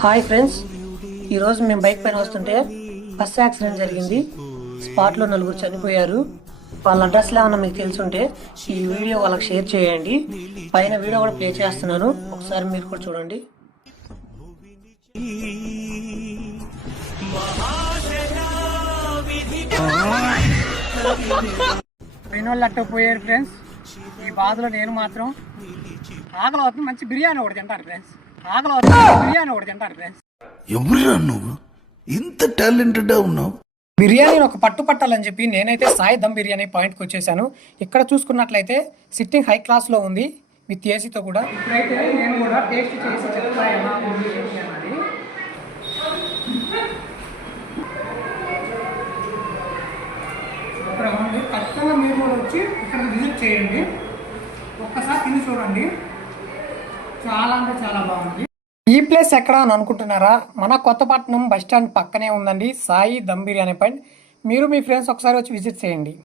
Hi friends, ఈరోజు మేము bike పైన వస్తుంటే బస్ యాక్సిడెంట్ జరిగింది. స్పాట్లో నలుగురు చనిపోయారు. వాళ్ళ అడ్రస్లో ఏమన్నా మీకు తెలుసుంటే ఈ వీడియో వాళ్ళకి షేర్ చేయండి. పైన వీడియో కూడా ప్లే చేస్తున్నాను, ఒకసారి మీరు కూడా చూడండి. పోయిన వాళ్ళు అట్ట పోయారు ఫ్రెండ్స్. ఈ బాధలో నేను మాత్రం ఆకలి అవుతుంది, మంచి బిర్యానీ ఒకటి తింటాను ఫ్రెండ్స్. ఆకలి అవుతుంది, బిర్యానీ ఒకటి తింటాను ఫ్రెండ్స్. ఎవరురా నువ్వు ఇంత టాలెంటెడ్ ఉన్నావు? బిర్యానీని ఒక పట్టు పట్టాలని చెప్పి నేనైతే సాయి దమ్ బిర్యానీ పాయింట్కి వచ్చేసాను. ఇక్కడ చూసుకున్నట్లయితే సిట్టింగ్ హై క్లాస్లో ఉంది విత్ ఏసీతో కూడా. ఇప్పుడైతే నేను కూడా టేస్ట్ చేసి చెప్తా ఎలా ఉంది ఏంటి అన్నది. ఇక్కడ ఉంది, ఖచ్చితంగా మీరు కూడా వచ్చి ఇక్కడ విజిట్ చేయండి. ఒక్కసారి తిని చూడండి, చాలా అంటే చాలా బాగుంది. ఈ ప్లేస్ ఎక్కడ అని అనుకుంటున్నారా? మన కొత్తపట్నం బస్ స్టాండ్ పక్కనే ఉందండి సాయి దమ్ బిర్యానీ పాయింట్. మీరు మీ ఫ్రెండ్స్ ఒకసారి వచ్చి విజిట్ చేయండి.